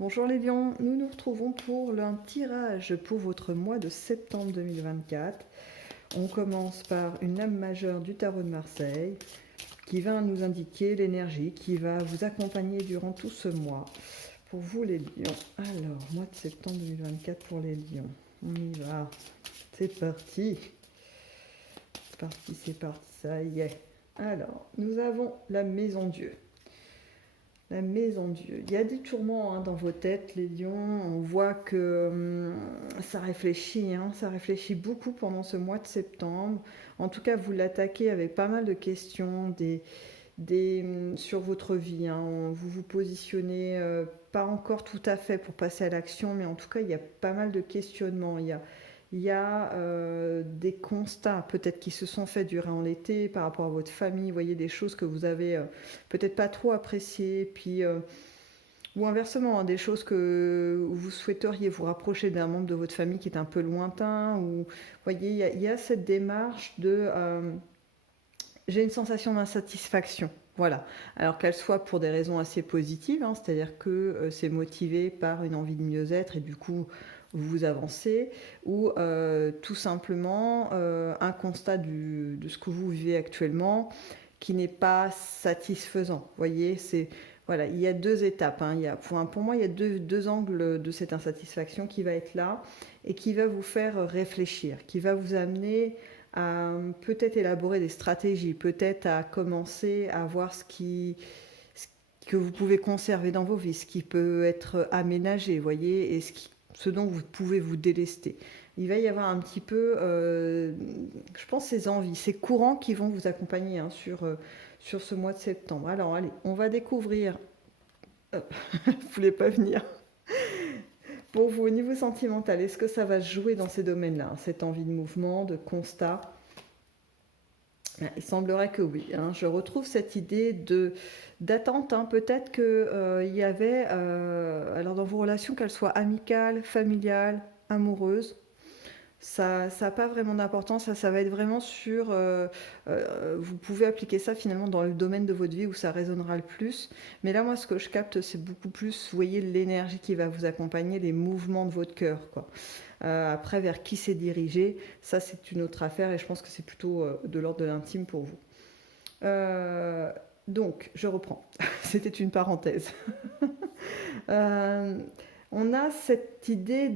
Bonjour les lions, nous nous retrouvons pour un tirage pour votre mois de septembre 2024. On commence par une lame majeure du tarot de Marseille qui va nous indiquer l'énergie qui va vous accompagner durant tout ce mois. Pour vous les lions, alors mois de septembre 2024 pour les lions, on y va, c'est parti, c'est parti, ça y est. Alors, nous avons la maison Dieu. La maison Dieu. Il y a des tourments dans vos têtes, les lions. On voit que ça réfléchit, ça réfléchit beaucoup pendant ce mois de septembre. En tout cas, vous l'attaquez avec pas mal de questions sur votre vie. Vous vous positionnez pas encore tout à fait pour passer à l'action, mais en tout cas, il y a pas mal de questionnements. Il y a des constats peut-être qui se sont faits durant l'été par rapport à votre famille. Vous voyez des choses que vous avez peut-être pas trop appréciées, puis ou inversement, des choses que vous souhaiteriez vous rapprocher d'un membre de votre famille qui est un peu lointain. Ou, vous voyez, il y a cette démarche de j'ai une sensation d'insatisfaction. Voilà. Alors qu'elle soit pour des raisons assez positives, c'est-à-dire que c'est motivé par une envie de mieux-être et du coup vous avancez, ou tout simplement un constat de ce que vous vivez actuellement qui n'est pas satisfaisant. Vous voyez, voilà, il y a deux étapes. Pour moi, il y a deux angles de cette insatisfaction qui va être là et qui va vous faire réfléchir, qui va vous amener à peut-être élaborer des stratégies, peut-être à commencer à voir ce que vous pouvez conserver dans vos vies, ce qui peut être aménagé, vous voyez, et ce dont vous pouvez vous délester. Il va y avoir un petit peu, je pense, ces envies, ces courants qui vont vous accompagner sur ce mois de septembre. Alors, allez, on va découvrir. Vous voulez pas venir. Pour vous, au niveau sentimental, est-ce que ça va se jouer dans ces domaines-là, cette envie de mouvement, de constat? Il semblerait que oui. Je retrouve cette idée d'attente. Peut-être qu'il y avait, alors dans vos relations, qu'elles soient amicales, familiales, amoureuses, ça n'a pas vraiment d'importance. Ça va être vraiment vous pouvez appliquer ça finalement dans le domaine de votre vie où ça résonnera le plus. Mais là, moi, ce que je capte, c'est beaucoup plus, vous voyez, l'énergie qui va vous accompagner, les mouvements de votre cœur, quoi. Après, vers qui c'est dirigé, ça c'est une autre affaire et je pense que c'est plutôt de l'ordre de l'intime pour vous. Donc, je reprends. C'était une parenthèse. Euh, on a cette idée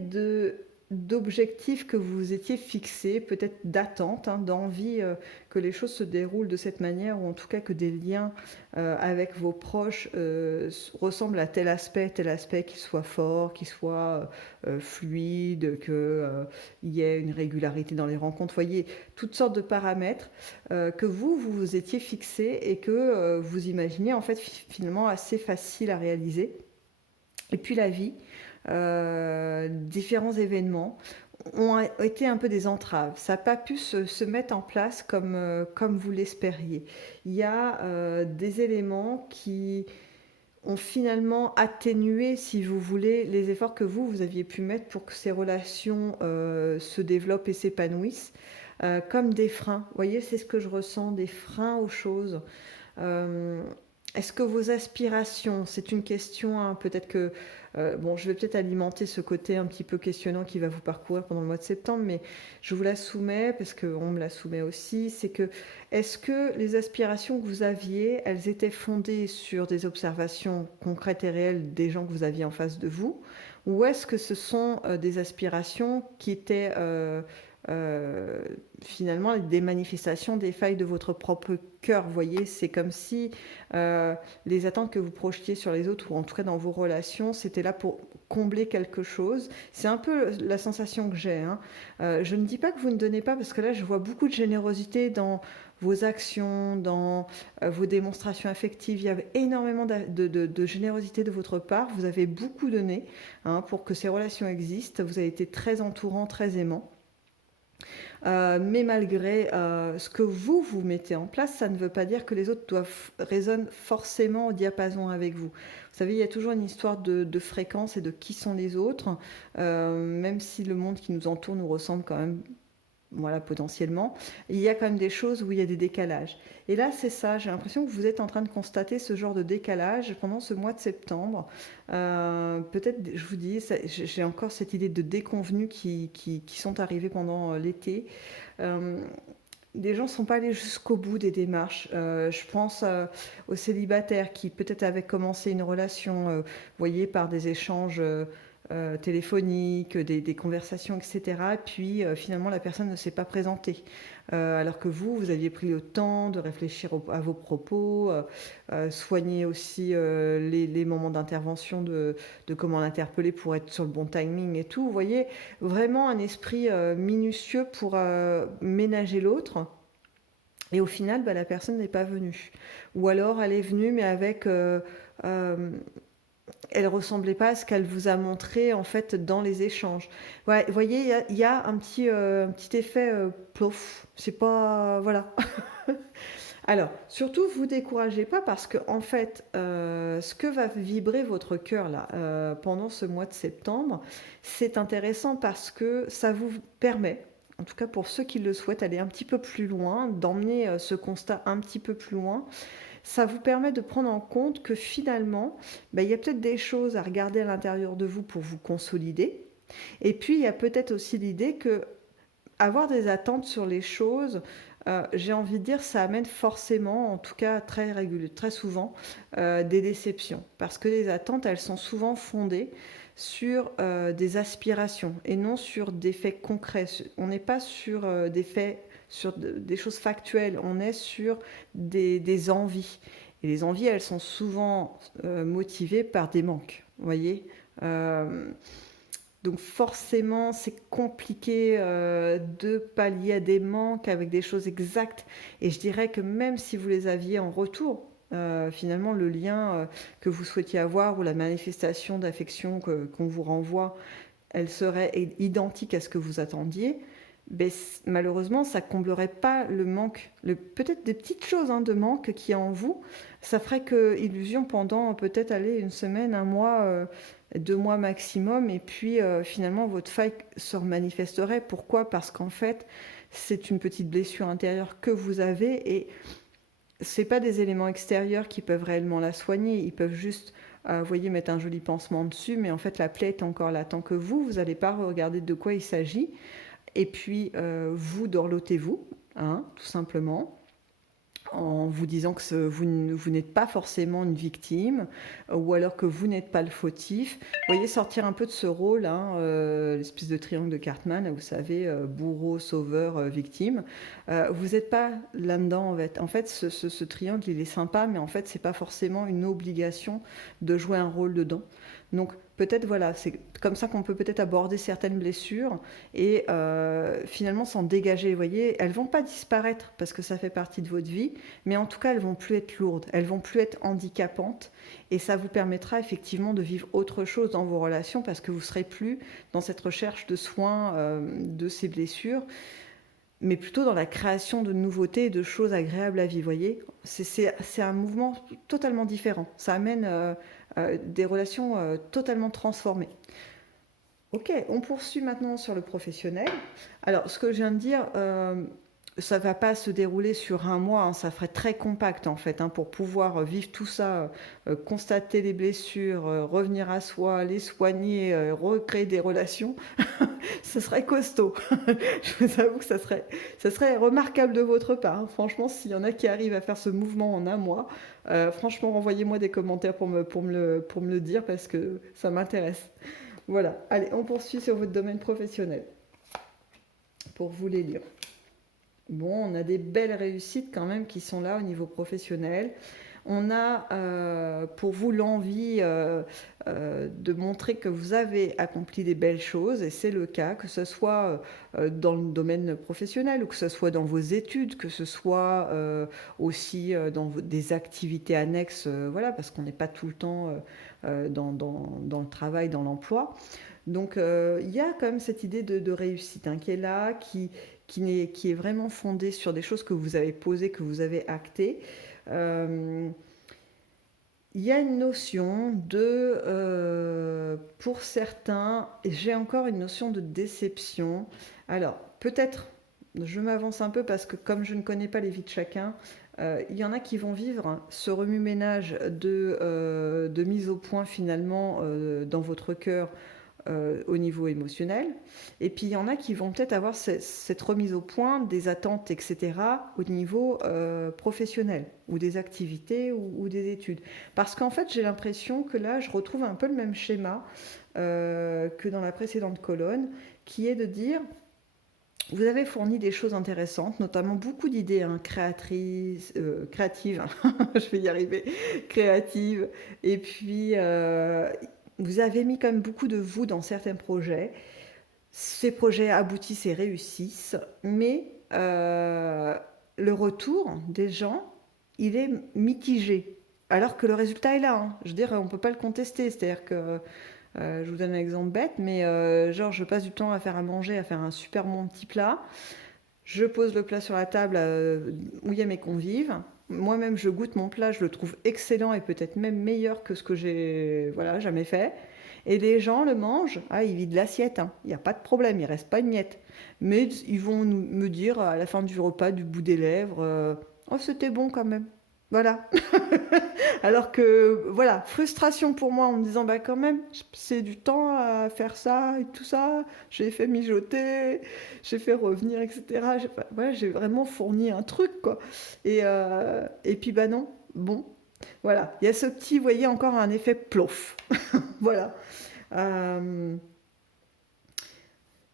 d'objectif que vous vous étiez fixé, peut-être d'attente, d'envie que les choses se déroulent de cette manière, ou en tout cas que des liens avec vos proches ressemblent à tel aspect, qu'il soit fort, qu'il soit fluide, qu'il y ait une régularité dans les rencontres. Vous voyez, toutes sortes de paramètres que vous vous étiez fixés et que vous imaginez en fait finalement assez facile à réaliser. Et puis la vie, différents événements ont été un peu des entraves. Ça n'a pas pu se mettre en place comme vous l'espériez. Il y a des éléments qui ont finalement atténué, si vous voulez, les efforts que vous aviez pu mettre pour que ces relations se développent et s'épanouissent, comme des freins. Vous voyez, c'est ce que je ressens, des freins aux choses. Euh, Est-ce que vos aspirations, c'est une question, peut-être que, je vais peut-être alimenter ce côté un petit peu questionnant qui va vous parcourir pendant le mois de septembre, mais je vous la soumets, parce qu'on me la soumet aussi, c'est que, est-ce que les aspirations que vous aviez, elles étaient fondées sur des observations concrètes et réelles des gens que vous aviez en face de vous, ou est-ce que ce sont des aspirations qui étaient euh, finalement des manifestations des failles de votre propre cœur? Vous voyez, c'est comme si les attentes que vous projetiez sur les autres, ou en tout cas dans vos relations, c'était là pour combler quelque chose. C'est un peu la sensation que j'ai. Je ne dis pas que vous ne donnez pas, parce que là, je vois beaucoup de générosité dans vos actions, dans vos démonstrations affectives. Il y avait énormément de générosité de votre part. Vous avez beaucoup donné pour que ces relations existent. Vous avez été très entourant, très aimant. Mais malgré ce que vous mettez en place, ça ne veut pas dire que les autres résonnent forcément au diapason avec vous. Vous savez, il y a toujours une histoire de fréquence et de qui sont les autres, même si le monde qui nous entoure nous ressemble quand même voilà, potentiellement, il y a quand même des choses où il y a des décalages. Et là, c'est ça, j'ai l'impression que vous êtes en train de constater ce genre de décalage pendant ce mois de septembre. Peut-être, je vous dis, j'ai encore cette idée de déconvenus qui sont arrivés pendant l'été. Euh, des gens ne sont pas allés jusqu'au bout des démarches. Je pense aux célibataires qui peut-être avaient commencé une relation, vous voyez, par des échanges téléphoniques, des conversations, etc. Puis finalement, la personne ne s'est pas présentée. Alors que vous aviez pris le temps de réfléchir à vos propos, soigner aussi les moments d'intervention de comment l'interpeller pour être sur le bon timing et tout. Vous voyez, vraiment un esprit minutieux pour ménager l'autre. Et au final, bah, la personne n'est pas venue. Ou alors, elle est venue, mais avec... elle ressemblait pas à ce qu'elle vous a montré en fait dans les échanges. Ouais, vous voyez, il y a un petit effet plof. C'est pas... Voilà. Alors, surtout, vous découragez pas parce que, en fait, ce que va vibrer votre cœur là pendant ce mois de septembre, c'est intéressant parce que ça vous permet, en tout cas pour ceux qui le souhaitent, aller un petit peu plus loin, d'emmener ce constat un petit peu plus loin. Ça vous permet de prendre en compte que finalement, ben, il y a peut-être des choses à regarder à l'intérieur de vous pour vous consolider. Et puis, il y a peut-être aussi l'idée que avoir des attentes sur les choses, j'ai envie de dire, ça amène forcément, en tout cas très souvent, des déceptions. Parce que les attentes, elles sont souvent fondées sur des aspirations et non sur des faits concrets. On n'est pas sur des faits, sur des choses factuelles, on est sur des envies. Et les envies, elles sont souvent motivées par des manques, vous voyez. Donc forcément, c'est compliqué de pallier à des manques avec des choses exactes. Et je dirais que même si vous les aviez en retour, finalement, le lien que vous souhaitiez avoir ou la manifestation d'affection qu'on vous renvoie, elle serait identique à ce que vous attendiez. Mais malheureusement, ça comblerait pas le manque, peut-être des petites choses hein, de manque qui est en vous. Ça ferait que illusion pendant peut-être aller une semaine, un mois, 2 mois maximum, et puis finalement votre faille se manifesterait. Pourquoi? Parce qu'en fait, c'est une petite blessure intérieure que vous avez, et c'est pas des éléments extérieurs qui peuvent réellement la soigner. Ils peuvent juste, vous voyez, mettre un joli pansement dessus, mais en fait la plaie est encore là. Tant que vous n'allez pas regarder de quoi il s'agit, et puis vous dorlotez-vous, hein, tout simplement, en vous disant que vous n'êtes pas forcément une victime, ou alors que vous n'êtes pas le fautif. Vous voyez, sortir un peu de ce rôle, hein, l'espèce de triangle de Cartman, vous savez, bourreau, sauveur, victime. Vous n'êtes pas là-dedans, en fait. En fait, ce triangle, il est sympa, mais en fait, c'est pas forcément une obligation de jouer un rôle dedans. Donc, peut-être, voilà, c'est comme ça qu'on peut peut-être aborder certaines blessures et finalement s'en dégager. Vous voyez, elles vont pas disparaître parce que ça fait partie de votre vie, mais en tout cas, elles vont plus être lourdes, elles vont plus être handicapantes, et ça vous permettra effectivement de vivre autre chose dans vos relations parce que vous serez plus dans cette recherche de soins de ces blessures, mais plutôt dans la création de nouveautés et de choses agréables à vivre. Vous voyez, c'est un mouvement totalement différent. Ça amène des relations totalement transformées. Ok, on poursuit maintenant sur le professionnel. Alors, ce que je viens de dire, ça ne va pas se dérouler sur un mois, hein, ça ferait très compact en fait, hein, pour pouvoir vivre tout ça, constater les blessures, revenir à soi, les soigner, recréer des relations. Ce serait costaud. Je vous avoue que ça serait remarquable de votre part, hein. Franchement, s'il y en a qui arrivent à faire ce mouvement en un mois, franchement, renvoyez-moi des commentaires pour me le dire parce que ça m'intéresse. Voilà, allez, on poursuit sur votre domaine professionnel pour vous les lire. Bon, on a des belles réussites quand même qui sont là au niveau professionnel. On a pour vous l'envie de montrer que vous avez accompli des belles choses, et c'est le cas, que ce soit dans le domaine professionnel ou que ce soit dans vos études, que ce soit aussi dans des activités annexes, voilà, parce qu'on n'est pas tout le temps dans le travail, dans l'emploi. Donc il y a quand même cette idée de réussite hein, qui est là, qui est vraiment fondée sur des choses que vous avez posées, que vous avez actées. Il y a une notion pour certains, et j'ai encore une notion de déception. Alors, peut-être je m'avance un peu parce que comme je ne connais pas les vies de chacun, il y en a qui vont vivre ce remue-ménage de mise au point finalement dans votre cœur au niveau émotionnel. Et puis il y en a qui vont peut-être avoir cette remise au point des attentes, etc., au niveau professionnel, ou des activités, ou des études. Parce qu'en fait, j'ai l'impression que là, je retrouve un peu le même schéma que dans la précédente colonne, qui est de dire, vous avez fourni des choses intéressantes, notamment beaucoup d'idées créatives, je vais y arriver, créatives, et puis vous avez mis quand même beaucoup de vous dans certains projets. Ces projets aboutissent et réussissent, mais le retour des gens, il est mitigé. Alors que le résultat est là, hein. Je veux dire, on ne peut pas le contester. C'est-à-dire que, je vous donne un exemple bête, mais genre, je passe du temps à faire à manger, à faire un super bon petit plat. Je pose le plat sur la table où il y a mes convives. Moi-même, je goûte mon plat, je le trouve excellent et peut-être même meilleur que ce que j'ai jamais fait. Et les gens le mangent, ils vident l'assiette, hein. Il n'y a pas de problème, il ne reste pas une miette. Mais ils vont me dire à la fin du repas, du bout des lèvres, oh c'était bon quand même. Voilà. Alors que, voilà, frustration pour moi en me disant, bah quand même, c'est du temps à faire ça et tout ça. J'ai fait mijoter, j'ai fait revenir, etc. Voilà, j'ai vraiment fourni un truc, quoi. Et puis, bah non, bon. Voilà, il y a ce petit, vous voyez, encore un effet plof. Voilà. Euh,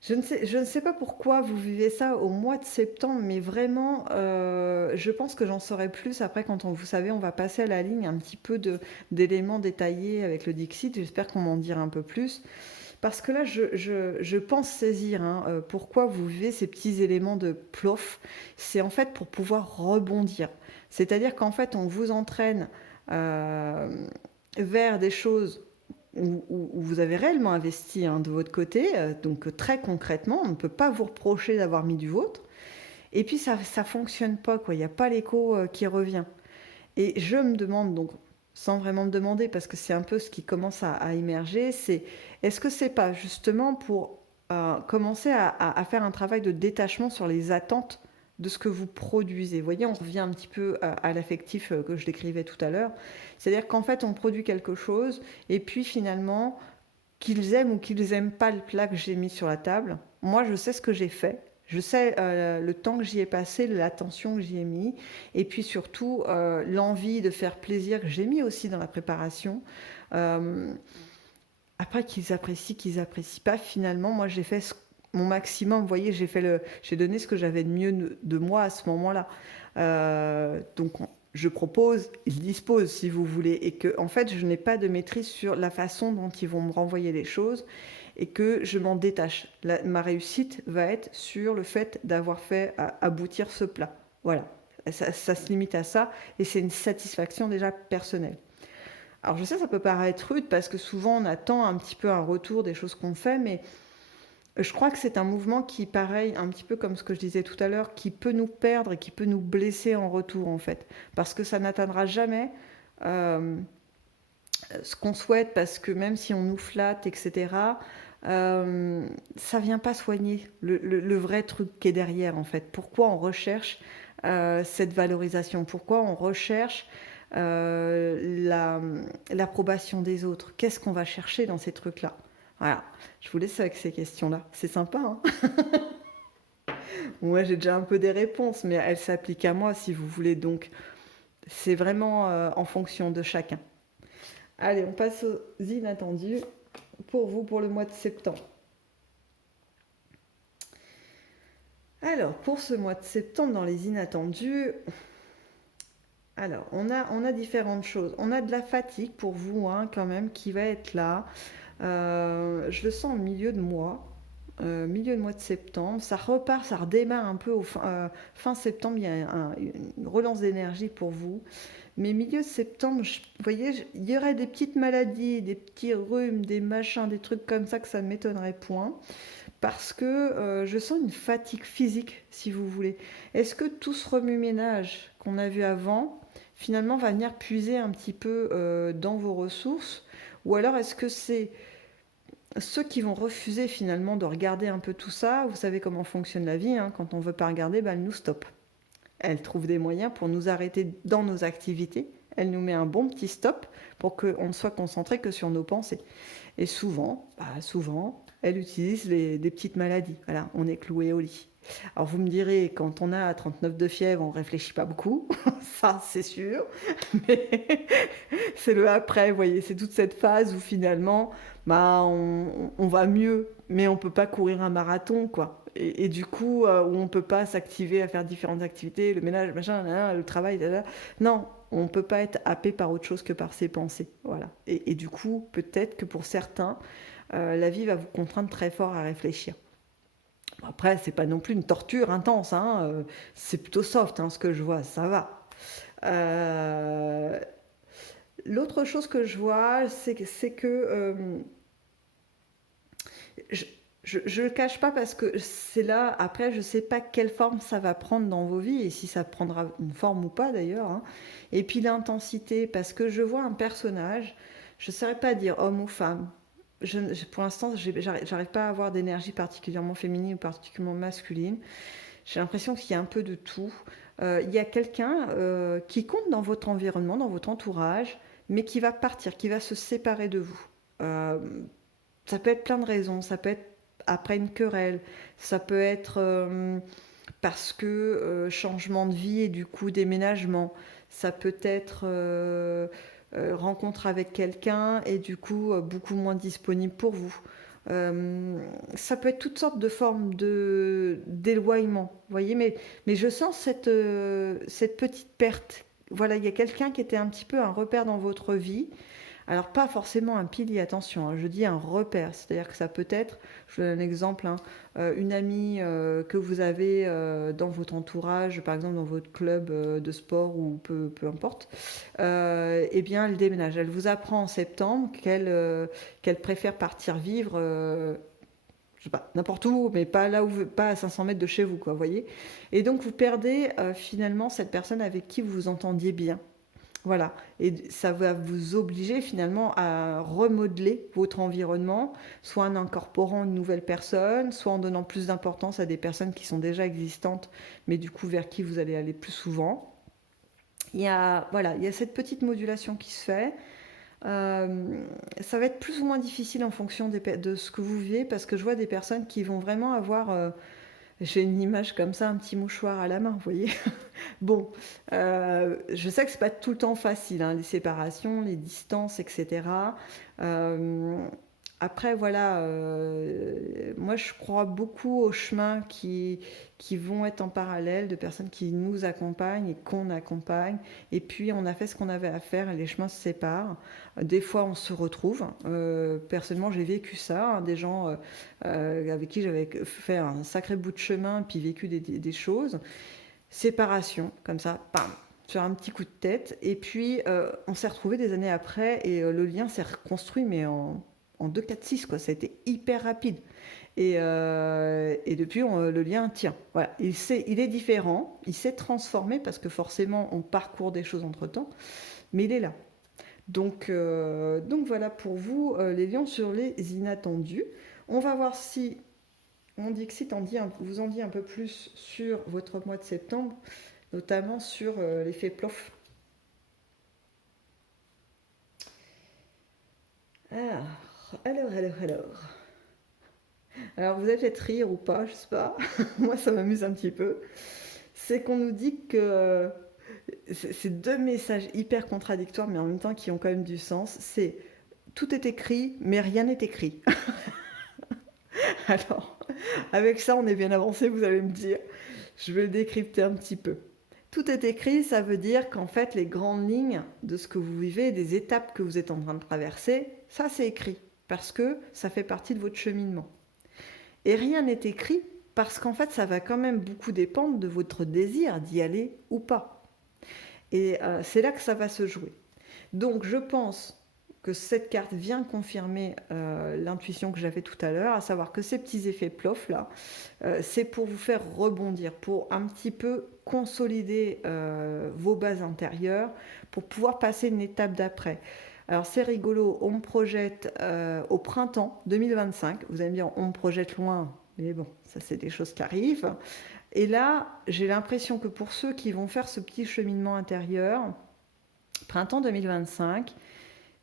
je ne sais pas pourquoi vous vivez ça au mois de septembre, mais vraiment, je pense que j'en saurai plus après quand vous savez, on va passer à la ligne un petit peu d'éléments détaillés avec le Dixit. J'espère qu'on m'en dira un peu plus. Parce que là, je pense saisir hein, pourquoi vous vivez ces petits éléments de plof. C'est en fait pour pouvoir rebondir. C'est-à-dire qu'en fait, on vous entraîne euh, vers des choses où vous avez réellement investi hein, de votre côté, donc très concrètement, on ne peut pas vous reprocher d'avoir mis du vôtre. Et puis ça ne fonctionne pas, quoi. Il n'y a pas l'écho qui revient. Et je me demande, donc, sans vraiment me demander, parce que c'est un peu ce qui commence à émerger, c'est est-ce que c'est pas justement pour commencer à faire un travail de détachement sur les attentes de ce que vous produisez. Vous voyez, on revient un petit peu à l'affectif que je décrivais tout à l'heure. C'est-à-dire qu'en fait, on produit quelque chose, et puis finalement, qu'ils aiment ou qu'ils n'aiment pas le plat que j'ai mis sur la table, moi, je sais ce que j'ai fait. Je sais le temps que j'y ai passé, l'attention que j'y ai mis, et puis surtout l'envie de faire plaisir que j'ai mis aussi dans la préparation. Euh, Après qu'ils apprécient pas, finalement, moi j'ai fait mon maximum. Vous voyez, j'ai donné ce que j'avais de mieux de moi à ce moment-là. Donc je propose, ils disposent si vous voulez, et que en fait je n'ai pas de maîtrise sur la façon dont ils vont me renvoyer les choses, et que je m'en détache. Ma réussite va être sur le fait d'avoir fait aboutir ce plat. Voilà, ça se limite à ça, et c'est une satisfaction déjà personnelle. Alors je sais, ça peut paraître rude parce que souvent on attend un petit peu un retour des choses qu'on fait, mais je crois que c'est un mouvement qui, pareil, un petit peu comme ce que je disais tout à l'heure, qui peut nous perdre et qui peut nous blesser en retour en fait, parce que ça n'atteindra jamais euh, ce qu'on souhaite, parce que même si on nous flatte, etc., ça vient pas soigner le vrai truc qui est derrière en fait. Pourquoi on recherche cette valorisation? Pourquoi on recherche l'approbation des autres? Qu'est-ce qu'on va chercher dans ces trucs-là? Voilà, je vous laisse avec ces questions-là. C'est sympa, hein? Moi, j'ai déjà un peu des réponses, mais elles s'appliquent à moi si vous voulez. Donc, c'est vraiment en fonction de chacun. Allez, on passe aux inattendus pour vous pour le mois de septembre. Alors, pour ce mois de septembre, dans les inattendus, alors, on a différentes choses. On a de la fatigue pour vous, hein, quand même, qui va être là. Je le sens au milieu de mois de septembre. Ça repart, ça redémarre un peu fin septembre. Il y a une relance d'énergie pour vous. Mais milieu de septembre, vous voyez, il y aurait des petites maladies, des petits rhumes, des machins, des trucs comme ça que ça ne m'étonnerait point. Parce que je sens une fatigue physique, si vous voulez. Est-ce que tout ce remue-ménage qu'on a vu avant, finalement, va venir puiser un petit peu dans vos ressources? Ou alors est-ce que c'est ceux qui vont refuser finalement de regarder un peu tout ça, vous savez comment fonctionne la vie, hein, quand on ne veut pas regarder, ben, elle nous stoppe. Elle trouve des moyens pour nous arrêter dans nos activités. Elle nous met un bon petit stop pour qu'on ne soit concentré que sur nos pensées. Et souvent, elle utilise des petites maladies. Voilà, on est cloué au lit. Alors vous me direz, quand on a 39 de fièvre, on ne réfléchit pas beaucoup, ça c'est sûr, mais c'est le après, vous voyez, c'est toute cette phase où finalement, bah, on va mieux, mais on ne peut pas courir un marathon, quoi. Et du coup, où on ne peut pas s'activer à faire différentes activités, le ménage, machin, le travail, non, on ne peut pas être happé par autre chose que par ses pensées. Voilà. Et du coup, peut-être que pour certains, la vie va vous contraindre très fort à réfléchir. Après, c'est pas non plus une torture intense, hein, c'est plutôt soft, hein, ce que je vois, ça va. Euh, L'autre chose que je vois, c'est que je, je le cache pas parce que c'est là, après, je sais pas quelle forme ça va prendre dans vos vies et si ça prendra une forme ou pas d'ailleurs, hein. Et puis l'intensité, parce que je vois un personnage, je ne saurais pas dire homme ou femme. Pour l'instant, j'arrive pas à avoir d'énergie particulièrement féminine ou particulièrement masculine. J'ai l'impression qu'il y a un peu de tout. Il y a quelqu'un qui compte dans votre environnement, dans votre entourage, mais qui va partir, qui va se séparer de vous. Euh, Ça peut être plein de raisons. Ça peut être après une querelle. Ça peut être parce que changement de vie et du coup déménagement. Ça peut être rencontre avec quelqu'un et du coup beaucoup moins disponible pour vous. Ça peut être toutes sortes de formes d'éloignement, vous voyez, mais je sens cette petite perte. Voilà, il y a quelqu'un qui était un petit peu un repère dans votre vie. Alors pas forcément un pilier, attention, hein, je dis un repère, c'est-à-dire que ça peut être, je vous donne un exemple, hein, une amie que vous avez dans votre entourage, par exemple dans votre club de sport ou peu importe, eh bien elle déménage. Elle vous apprend en septembre qu'elle préfère partir vivre, je sais pas, n'importe où, mais pas là où, pas à 500 mètres de chez vous, quoi, vous voyez. Et donc vous perdez finalement cette personne avec qui vous vous entendiez bien. Voilà, et ça va vous obliger finalement à remodeler votre environnement, soit en incorporant une nouvelle personne, soit en donnant plus d'importance à des personnes qui sont déjà existantes, mais du coup vers qui vous allez aller plus souvent. Voilà, il y a cette petite modulation qui se fait. Ça va être plus ou moins difficile en fonction de ce que vous vivez, parce que je vois des personnes qui vont vraiment avoir j'ai une image comme ça, un petit mouchoir à la main, vous voyez. Bon, je sais que c'est pas tout le temps facile, hein, les séparations, les distances, etc. Euh, Après, voilà, moi je crois beaucoup aux chemins qui vont être en parallèle, de personnes qui nous accompagnent et qu'on accompagne. Et puis on a fait ce qu'on avait à faire et les chemins se séparent. Des fois on se retrouve. Personnellement, j'ai vécu ça, hein, des gens avec qui j'avais fait un sacré bout de chemin, puis vécu des choses. Séparation, comme ça, bam, sur un petit coup de tête. Et puis, on s'est retrouvés des années après et le lien s'est reconstruit, mais en 2, 4, 6, quoi. Ça a été hyper rapide. Et depuis, le lien tient. Voilà. Il est différent, il s'est transformé parce que forcément, on parcourt des choses entre temps, mais il est là. Donc voilà pour vous, les lions sur les inattendus. On va voir si on dit que si vous en dit un peu plus sur votre mois de septembre, notamment sur l'effet plof. Alors. Alors, vous allez peut-être rire ou pas, je sais pas. Moi, ça m'amuse un petit peu. C'est qu'on nous dit que c'est deux messages hyper contradictoires, mais en même temps qui ont quand même du sens. C'est tout est écrit, mais rien n'est écrit. Alors, avec ça, on est bien avancé, vous allez me dire. Je vais le décrypter un petit peu. Tout est écrit, ça veut dire qu'en fait, les grandes lignes de ce que vous vivez, des étapes que vous êtes en train de traverser, ça c'est écrit, parce que ça fait partie de votre cheminement. Et rien n'est écrit, parce qu'en fait, ça va quand même beaucoup dépendre de votre désir d'y aller ou pas. Et c'est là que ça va se jouer. Donc je pense que cette carte vient confirmer l'intuition que j'avais tout à l'heure, à savoir que ces petits effets plof là, c'est pour vous faire rebondir, pour un petit peu consolider vos bases intérieures, pour pouvoir passer une étape d'après. Alors c'est rigolo, on me projette au printemps 2025. Vous allez me dire, on me projette loin, mais bon, ça c'est des choses qui arrivent. Et là, j'ai l'impression que pour ceux qui vont faire ce petit cheminement intérieur, printemps 2025,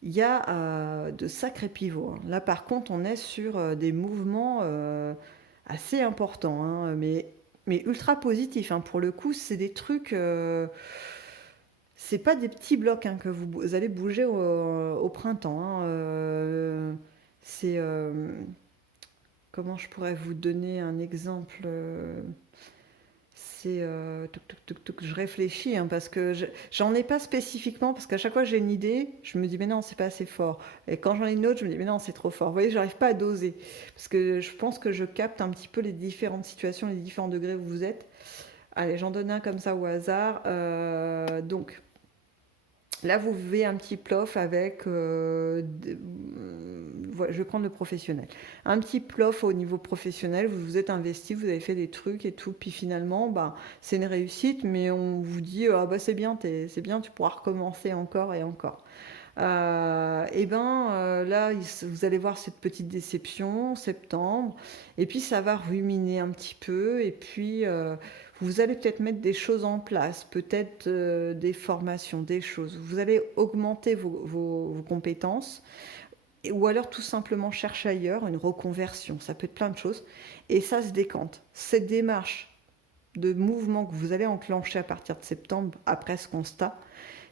il y a de sacrés pivots, hein. Là, par contre, on est sur des mouvements assez importants, hein, mais ultra positifs, hein. Pour le coup, c'est des trucs. C'est pas des petits blocs, hein, que vous allez bouger au printemps, hein. C'est. Comment je pourrais vous donner un exemple c'est je réfléchis, hein, parce que j'en ai pas spécifiquement, parce qu'à chaque fois que j'ai une idée, je me dis mais non, c'est pas assez fort. Et quand j'en ai une autre, je me dis mais non, c'est trop fort. Vous voyez, j'arrive pas à doser, parce que je pense que je capte un petit peu les différentes situations, les différents degrés où vous êtes. Allez, j'en donne un comme ça au hasard. Donc là, vous vivez un petit plof avec. Voilà, je vais prendre le professionnel. Un petit plof au niveau professionnel, vous vous êtes investi, vous avez fait des trucs et tout, puis finalement, bah, c'est une réussite, mais on vous dit ah bah c'est bien, tu pourras recommencer encore et encore. Et ben là, vous allez voir cette petite déception, septembre, et puis ça va ruminer un petit peu, et puis vous allez peut-être mettre des choses en place, peut-être des formations, des choses. Vous allez augmenter vos compétences, ou alors tout simplement chercher ailleurs, une reconversion, ça peut être plein de choses, et ça se décante. Cette démarche de mouvement que vous allez enclencher à partir de septembre, après ce constat,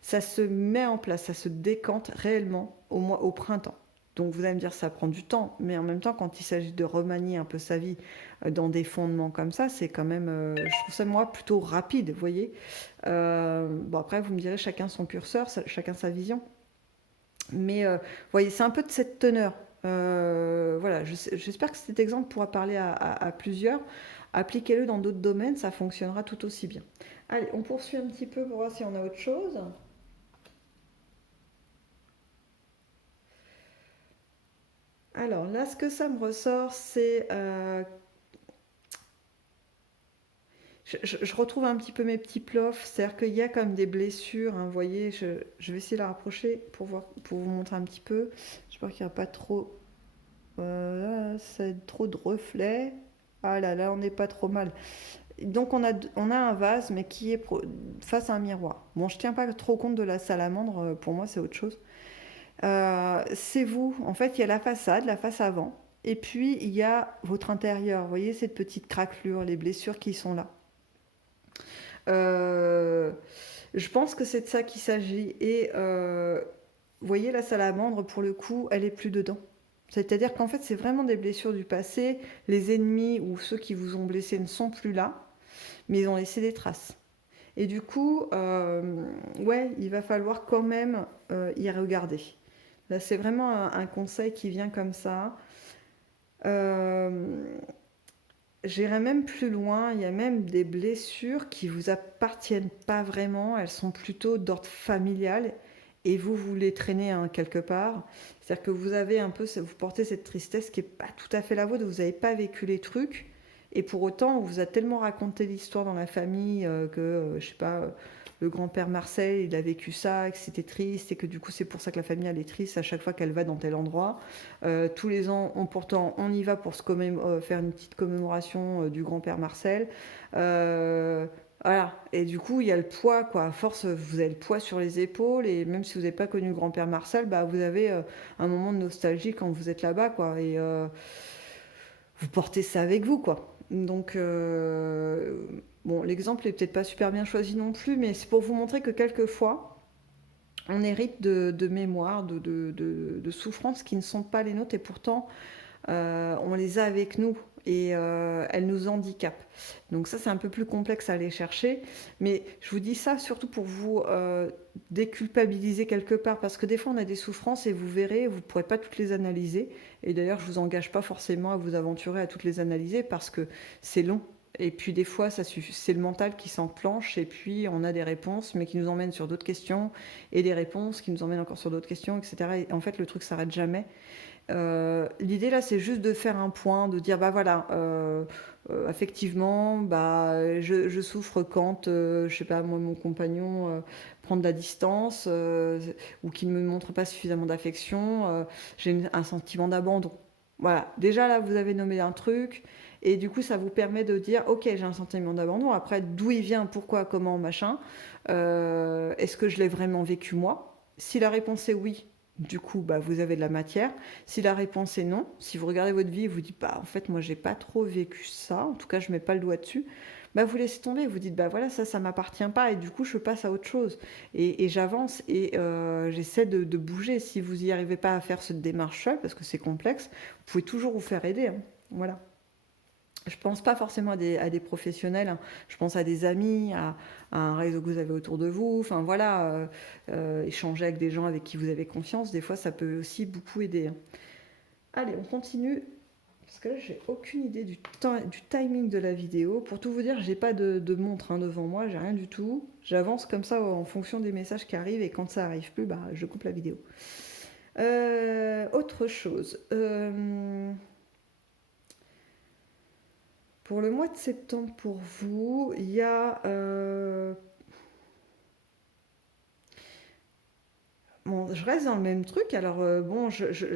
ça se met en place, ça se décante réellement au printemps. Donc vous allez me dire ça prend du temps, mais en même temps quand il s'agit de remanier un peu sa vie dans des fondements comme ça, c'est quand même, je trouve ça moi plutôt rapide, vous voyez. Bon après vous me direz chacun son curseur, chacun sa vision, mais vous voyez c'est un peu de cette teneur. Voilà, j'espère que cet exemple pourra parler à plusieurs. Appliquez-le dans d'autres domaines, ça fonctionnera tout aussi bien. Allez, on poursuit un petit peu pour voir si on a autre chose. Alors là, ce que ça me ressort, c'est... je retrouve un petit peu mes petits plofs, c'est-à-dire qu'il y a comme des blessures, hein, vous voyez, je vais essayer de la rapprocher pour vous montrer un petit peu. J'espère qu'il n'y a pas trop, trop de reflets. Ah là là, on n'est pas trop mal. Donc on a un vase, mais qui est face à un miroir. Bon, je tiens pas trop compte de la salamandre, pour moi c'est autre chose. C'est vous. En fait, il y a la façade, la face avant, et puis il y a votre intérieur. Vous voyez cette petite craquelure, les blessures qui sont là. Euh, je pense que c'est de ça qu'il s'agit. Et vous voyez, la salamandre, pour le coup, elle est plus dedans. C'est-à-dire qu'en fait, c'est vraiment des blessures du passé. Les ennemis ou ceux qui vous ont blessé ne sont plus là, mais ils ont laissé des traces. Et du coup, ouais, il va falloir quand même y regarder. Là, c'est vraiment un conseil qui vient comme ça. Euh, J'irai même plus loin, il y a même des blessures qui vous appartiennent pas vraiment, elles sont plutôt d'ordre familial et vous les traînez, hein, quelque part. C'est-à-dire que vous avez un peu, vous portez cette tristesse qui est pas tout à fait la vôtre, vous n'avez pas vécu les trucs et pour autant on vous a tellement raconté l'histoire dans la famille que, je sais pas, le grand-père Marcel, il a vécu ça, que c'était triste et que du coup c'est pour ça que la famille elle est triste à chaque fois qu'elle va dans tel endroit. Tous les ans, pourtant, on y va pour faire une petite commémoration du grand-père Marcel. Euh, voilà. Et du coup, il y a le poids, quoi. À force, vous avez le poids sur les épaules. Et même si vous n'avez pas connu le grand-père Marcel, bah, vous avez un moment de nostalgie quand vous êtes là-bas, quoi. Et vous portez ça avec vous, quoi. Donc, bon, l'exemple est peut-être pas super bien choisi non plus, mais c'est pour vous montrer que quelquefois, on hérite de mémoires, de souffrances qui ne sont pas les nôtres et pourtant on les a avec nous et elles nous handicapent. Donc ça c'est un peu plus complexe à aller chercher, mais je vous dis ça surtout pour vous déculpabiliser quelque part parce que des fois on a des souffrances et vous verrez, vous ne pourrez pas toutes les analyser et d'ailleurs je ne vous engage pas forcément à vous aventurer à toutes les analyser parce que c'est long. Et puis des fois, c'est le mental qui s'enclenche et puis on a des réponses mais qui nous emmènent sur d'autres questions et des réponses qui nous emmènent encore sur d'autres questions, etc. Et en fait, le truc s'arrête jamais. L'idée là, c'est juste de faire un point, de dire bah voilà, effectivement, bah je souffre quand, je sais pas moi, mon compagnon prendre de la distance ou qui ne me montre pas suffisamment d'affection, j'ai un sentiment d'abandon. Voilà, déjà là vous avez nommé un truc et du coup ça vous permet de dire ok j'ai un sentiment d'abandon, après d'où il vient, pourquoi, comment, machin, est-ce que je l'ai vraiment vécu moi? Si la réponse est oui, du coup bah, vous avez de la matière. Si la réponse est non, si vous regardez votre vie et vous dites bah en fait moi j'ai pas trop vécu ça, en tout cas je mets pas le doigt dessus, bah vous laissez tomber, vous dites bah voilà ça m'appartient pas et du coup je passe à autre chose et j'avance et j'essaie de bouger. Si vous y arrivez pas à faire cette démarche seule parce que c'est complexe, vous pouvez toujours vous faire aider, hein. Voilà. Je pense pas forcément à des professionnels, hein. Je pense à des amis, à un réseau que vous avez autour de vous. Enfin voilà, échanger avec des gens avec qui vous avez confiance, des fois ça peut aussi beaucoup aider, hein. Allez, on continue. Parce que là, j'ai aucune idée du timing de la vidéo. Pour tout vous dire, j'ai pas de montre hein, devant moi, j'ai rien du tout. J'avance comme ça en fonction des messages qui arrivent et quand ça arrive plus, bah, je coupe la vidéo. Autre chose. Pour le mois de septembre, pour vous, il y a... Bon, je reste dans le même truc. Alors, bon,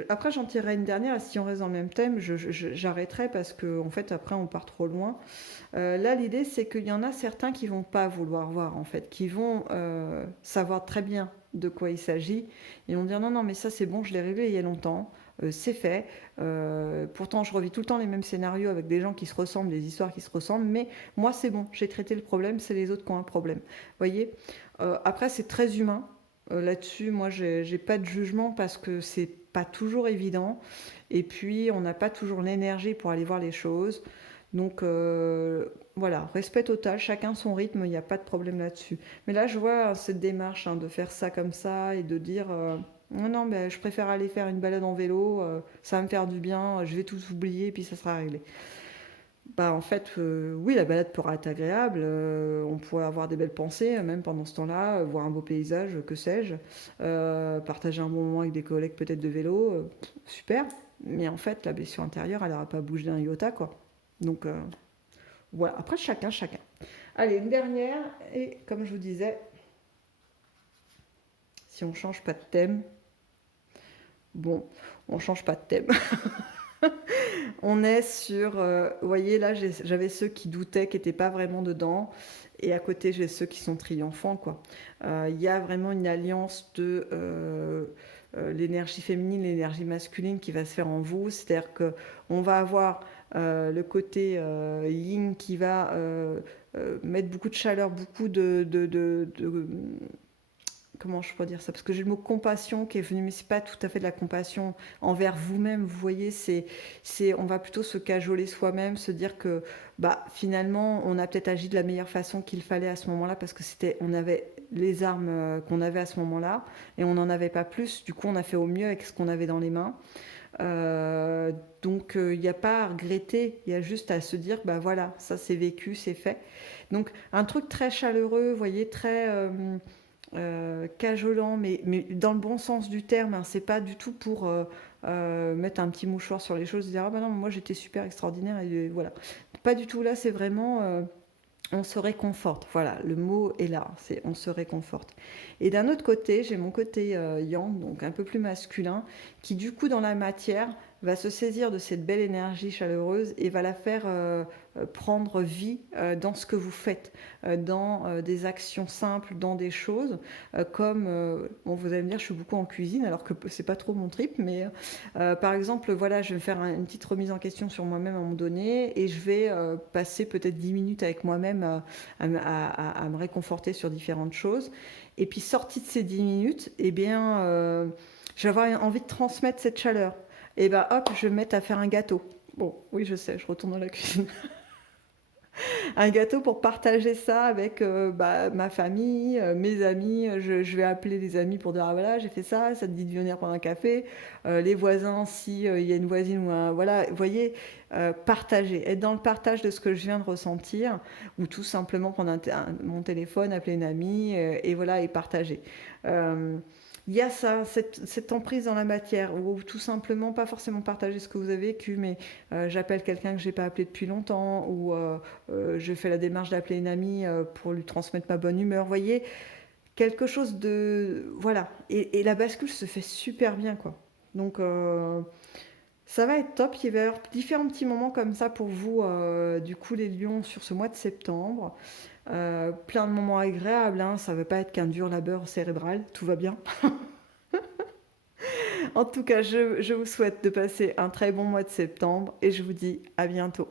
après, j'en tirerai une dernière. Et si on reste dans le même thème, j'arrêterai parce que, en fait, après, on part trop loin. Là, l'idée, c'est qu'il y en a certains qui vont pas vouloir voir, en fait, qui vont savoir très bien de quoi il s'agit. Ils vont dire non, non, mais ça, c'est bon, je l'ai réglé il y a longtemps. C'est fait. Pourtant, je revis tout le temps les mêmes scénarios avec des gens qui se ressemblent, des histoires qui se ressemblent. Mais moi, c'est bon, j'ai traité le problème. C'est les autres qui ont un problème. Vous voyez. Après, c'est très humain. Là-dessus, moi, j'ai pas de jugement parce que c'est pas toujours évident. Et puis, on n'a pas toujours l'énergie pour aller voir les choses. Donc, voilà, respect total, chacun son rythme, il n'y a pas de problème là-dessus. Mais là, je vois cette démarche hein, de faire ça comme ça et de dire non, non, ben, je préfère aller faire une balade en vélo, ça va me faire du bien, je vais tout oublier et puis ça sera réglé. Bah, en fait, oui, la balade pourra être agréable, on pourrait avoir des belles pensées, même pendant ce temps-là, voir un beau paysage, que sais-je, partager un bon moment avec des collègues peut-être de vélo, super. Mais en fait, la blessure intérieure, elle n'aura pas bougé d'un iota, quoi. Donc, voilà. Après, chacun, chacun. Allez, une dernière, et comme je vous disais, si on change pas de thème, bon, on change pas de thème. On est sur, vous voyez là, j'avais ceux qui doutaient, qui n'étaient pas vraiment dedans, et à côté j'ai ceux qui sont triomphants, quoi. Il y a vraiment une alliance de l'énergie féminine, l'énergie masculine qui va se faire en vous, c'est-à-dire que on va avoir le côté yin qui va mettre beaucoup de chaleur, beaucoup de comment je peux dire ça, parce que j'ai le mot compassion qui est venu, mais c'est pas tout à fait de la compassion envers vous-même. Vous voyez, on va plutôt se cajoler soi-même, se dire que bah finalement on a peut-être agi de la meilleure façon qu'il fallait à ce moment-là parce que on avait les armes qu'on avait à ce moment-là et on n'en avait pas plus. Du coup, on a fait au mieux avec ce qu'on avait dans les mains. Donc il n'y a pas à regretter, il y a juste à se dire bah voilà, ça c'est vécu, c'est fait. Donc un truc très chaleureux, vous voyez, très cajolant, mais dans le bon sens du terme, hein, c'est pas du tout pour mettre un petit mouchoir sur les choses et dire ah bah non, moi j'étais super extraordinaire et voilà. Pas du tout là, c'est vraiment on se réconforte. Voilà, le mot est là, c'est on se réconforte. Et d'un autre côté, j'ai mon côté yang, donc un peu plus masculin, qui du coup dans la matière va se saisir de cette belle énergie chaleureuse et va la faire prendre vie dans ce que vous faites, dans des actions simples, dans des choses comme, bon, vous allez me dire, je suis beaucoup en cuisine alors que c'est pas trop mon trip, mais par exemple, voilà, je vais faire une petite remise en question sur moi-même à un moment donné et je vais passer peut-être 10 minutes avec moi-même à me réconforter sur différentes choses. Et puis sortie de ces 10 minutes, eh bien, je vais avoir envie de transmettre cette chaleur. Et ben hop, je vais me mettre à faire un gâteau. Bon, oui, je sais, je retourne dans la cuisine. Un gâteau pour partager ça avec bah, ma famille, mes amis. Je vais appeler les amis pour dire ah voilà, j'ai fait ça, ça te dit de venir prendre un café. Les voisins, si il y a une voisine ou un voilà, vous voyez, partager, être dans le partage de ce que je viens de ressentir, ou tout simplement prendre mon téléphone, appeler une amie et voilà et partager. Il y a ça, cette emprise dans la matière, ou tout simplement pas forcément partager ce que vous avez vécu, mais j'appelle quelqu'un que j'ai pas appelé depuis longtemps, ou je fais la démarche d'appeler une amie pour lui transmettre ma bonne humeur. Vous voyez, quelque chose de... Voilà. Et la bascule se fait super bien, quoi. Donc, ça va être top. Il va y avoir différents petits moments comme ça pour vous, du coup, les lions, sur ce mois de septembre. Plein de moments agréables, hein. Ça ne veut pas être qu'un dur labeur cérébral. Tout va bien. En tout cas, je vous souhaite de passer un très bon mois de septembre et je vous dis à bientôt.